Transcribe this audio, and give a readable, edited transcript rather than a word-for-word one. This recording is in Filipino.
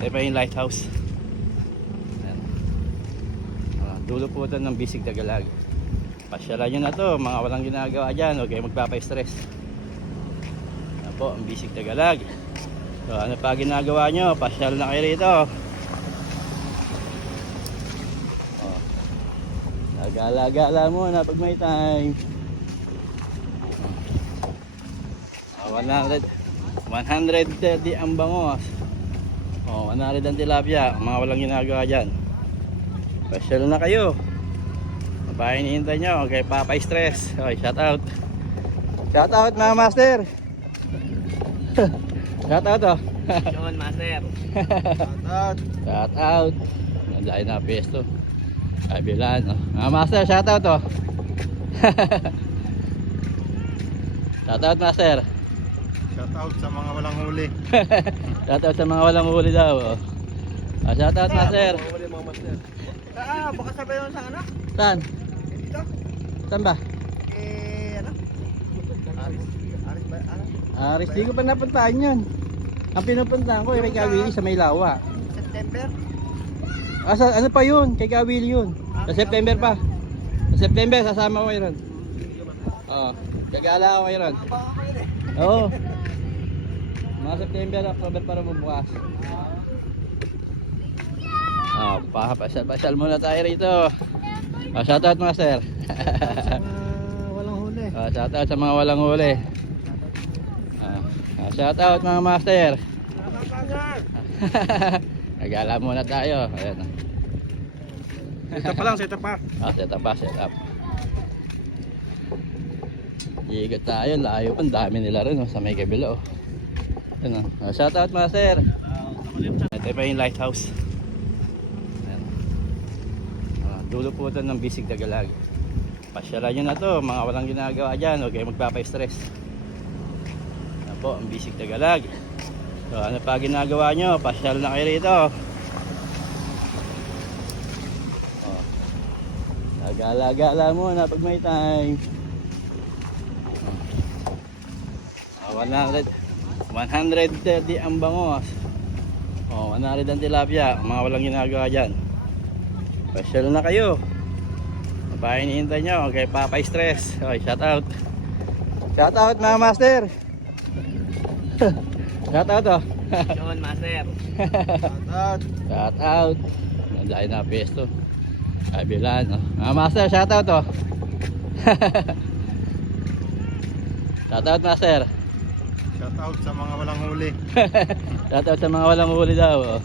Ito pa yung lighthouse. Ayan. Dulo po ito ng Bisig Dagalag. Pasyalan nyo na to, mga walang ginagawa dyan, huwag kayo magpapa-stress. Ayan po, ang Bisig Dagalag. So ano pa ginagawa nyo, pasyal na kayo rito. Gala-gala muna pag may time. 130 ang bangos. 100 ang tilapia, mga walang ginagawa dyan. Pasyal na kayo. Mabahay hinihintay nyo, okay, papa-stress. Okay, shout out. Shout out mga master. Shout out oh. Yun, master. Shout out. Nandiyan na pesto. Kabilaan oh. Mga master, shout out oh. Shout out master. Shout out sa mga walang huli. Shout out sa mga walang huli daw oh. Shout out master. Baka sabay yun sa anak. Saan? Dito. Saan ba? Ano? Aris ba? Ano? Aris, di ko pa napuntaan yun. Ang pinupuntahan ko, kay Kawili sa Maylawa. September. Sa ano pa yun? Kay Kawili yun. Sa September pa. Sa September, sasama ko yun. Oo. Gagala ako yun. Baka kayo eh. Oo. Mga September, October para bubukas. Pasyal muna tayo rito. Shoutout master. Walang huli. Shoutout sa mga walang huli. Shoutout mga master. Nagala muna tayo. Ayan. Set up pa lang, set up pa. Set up. Iigot tayo, layo pa, dami nila rin sa may kabila oh. Ayan, shoutout master. Ito pa yung lighthouse. Ayan. Dulo po ito ng Bisig Dagalag. Pasyalan nyo na to, mga walang ginagawa dyan, huwag kayo magpapa-stress. Ayan po, ang Bisig Dagalag. So ano pa ginagawa nyo, pasyal na kayo rito. Gala-gala muna pag may time. 130 ang bangos. 100 ang tilapia, mga walang ginagawa dyan. Pasyal na kayo. Mabahay hinihintay nyo, okay, papa-stress. Okay, shout out. Shout out mga master. Shout out oh. Yun, master. Shout out. Nandiyan na pesto. Kabilaan oh. Mga master, shout out oh. Shout out master. Shout out sa mga walang huli. Shout out sa mga walang huli daw oh.